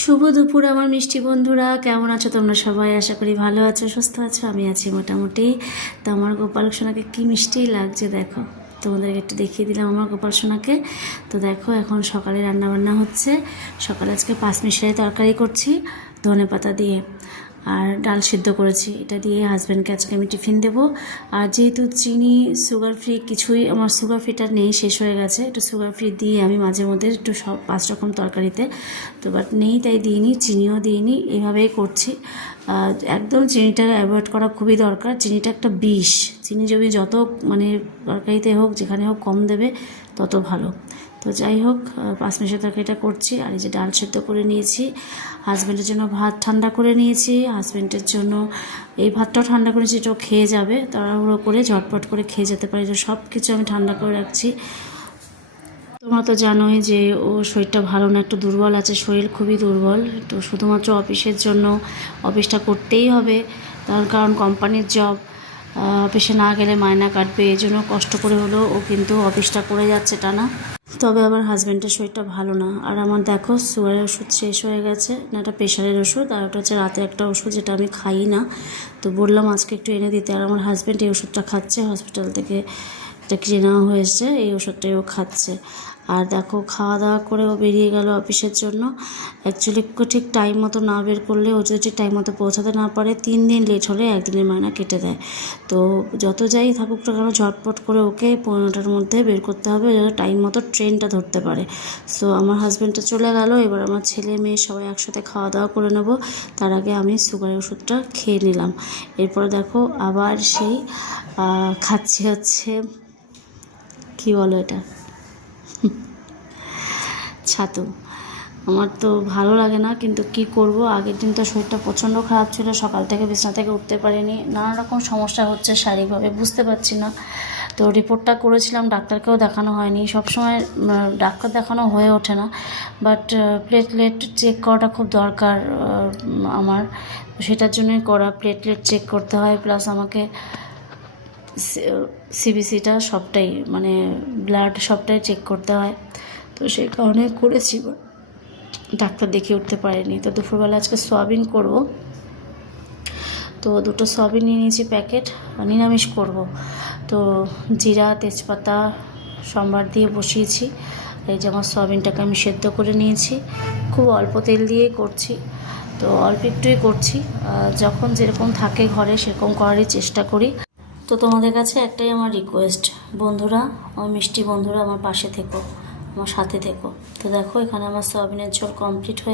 শুভ দুপুর আমার মিষ্টি বন্ধুরা, কেমন আছো তোমরা সবাই? আশা করি ভালো আছো, সুস্থ আছো। আমি আছি মোটামুটি। তো আমার গোপাল সোনাকে কী মিষ্টি লাগছে দেখো, তোমাদেরকে একটু দেখিয়ে দিলাম আমার গোপাল সোনাকে। তো দেখো এখন সকালে রান্নাবান্না হচ্ছে। সকালে আজকে পাঁচমিশালি তরকারি করছি ধনেপাতা দিয়ে, আর ডাল সিদ্ধ করেছি। এটা দিয়ে হাজব্যান্ডকে আজকে আমি টিফিন দেবো। আর যেহেতু চিনি সুগার ফ্রি কিছুই, আমার সুগার ফ্রিটা নেই, শেষ হয়ে গেছে। একটু সুগার ফ্রি দিয়ে আমি মাঝে মধ্যে একটু সব 5 রকম তরকারিতে, তো বাট নেই তাই দিইনি, চিনিও দিইনি, এভাবেই করছি। একদম চিনিটা অ্যাভয়েড করা খুবই দরকার। চিনিটা একটা বিষ। চিনি যদি যত মানে তরকারিতে হোক যেখানে হোক কম দেবে তত ভালো। তো যাই হোক, পাঁচমিশালি তরকারিটা করছি। আর এই যে ডাল সেদ্ধ করে নিয়েছি, হাজব্যান্ডের জন্য ভাত ঠান্ডা করে নিয়েছি। হাজব্যান্ডের জন্য এই ভাতটাও ঠান্ডা করেছি, এটাও খেয়ে যাবে, তাড়াহুড়ো করে ঝটপট করে খেয়ে যেতে পারে। তো সব কিছু আমি ঠান্ডা করে রাখছি। তোমরা তো জানোই যে ও শরীরটা ভালো না, একটু দুর্বল আছে, শরীর খুবই দুর্বল। তো শুধুমাত্র অফিসের জন্য অফিসটা করতেই হবে, তার কারণ কোম্পানির জব, অফিসে না গেলে মায়না কাটবে, এই জন্য কষ্ট করে হলেও ও কিন্তু অফিসটা করে যাচ্ছে টানা। তবে আমার হাজব্যান্ডের শরীরটা ভালো না। আর আমার দেখো সুগারের ওষুধ শেষ হয়ে গেছে, না এটা প্রেশারের ওষুধ, আর ওটা হচ্ছে রাতে একটা ওষুধ যেটা আমি খাই না। তো বললাম আজকে একটু এনে দিতে। আর আমার হাজব্যান্ড এই ওষুধটা খাচ্ছে, হসপিটাল থেকে এটা কিনে নেওয়া হয়েছে, এই ওষুধটাই ও খাচ্ছে। আর দেখো খাওয়া দাওয়া করে ও বেরিয়ে গেল অফিসের জন্য। অ্যাকচুয়ালি ঠিক টাইম মতো না বের করলে, ও যদি ঠিক টাইম মতো পৌঁছাতে না পারে, 3 দিন লেট হলে 1 দিনের মায়না কেটে দেয়। তো যত যাই থাকুক না কেন, ঝটপট করে ওকে 15টার মধ্যে বের করতে হবে, যেন টাইম মতো ট্রেনটা ধরতে পারে। সো আমার হাজব্যান্ডটা চলে গেল, এবার আমার ছেলে মেয়ে সবাই একসাথে খাওয়া দাওয়া করে নেব। তার আগে আমি সুগারের ওষুধটা খেয়ে নিলাম। এরপরে দেখো আবার সেই খাচ্ছি হচ্ছে, কী বলো এটা, ছাতু। আমার তো ভালো লাগে না, কিন্তু কি করব, আগের দিন তো শরীরটা প্রচণ্ড খারাপ ছিল, সকাল থেকে বিছানা থেকে উঠতে পারিনি, নানা রকম সমস্যা হচ্ছে শারীরিকভাবে, বুঝতে পারছি না। তো রিপোর্টটা করেছিলাম, ডাক্তারকেও দেখানো হয়নি, সবসময় ডাক্তার দেখানো হয়ে ওঠে না। বাট প্লেটলেট চেক করাটা খুব দরকার আমার, সেটার জন্যই করা। প্লেটলেট চেক করতে হয়, প্লাস আমাকে সিবিসিটা সবটাই, মানে ব্লাড সবটাই চেক করতে হয়। তো সেই কারণে করেছি, ডাক্তার দেখিয়ে উঠতে পারিনি। তো দুপুরবেলা আজকে সয়াবিন করব। তো 2টো সয়াবিন নিয়ে নিয়েছি প্যাকেট, নিরামিষ করব। তো জিরা তেজপাতা সম্বার দিয়ে বসিয়েছি। এই যে আমার সয়াবিনটাকে আমি সেদ্ধ করে নিয়েছি, খুব অল্প তেল দিয়েই করছি। তো অল্প একটুই করছি, যখন যেরকম থাকে ঘরে সেরকম করারই চেষ্টা করি। তো তোমাদের কাছে একটাই আমার রিকোয়েস্ট, বন্ধুরা, আমার মিষ্টি বন্ধুরা, আমার পাশে থেকো, আমার সাথে থেকো। তো দেখো এখানে আমার সয়াবিনের ঝোল কমপ্লিট হয়ে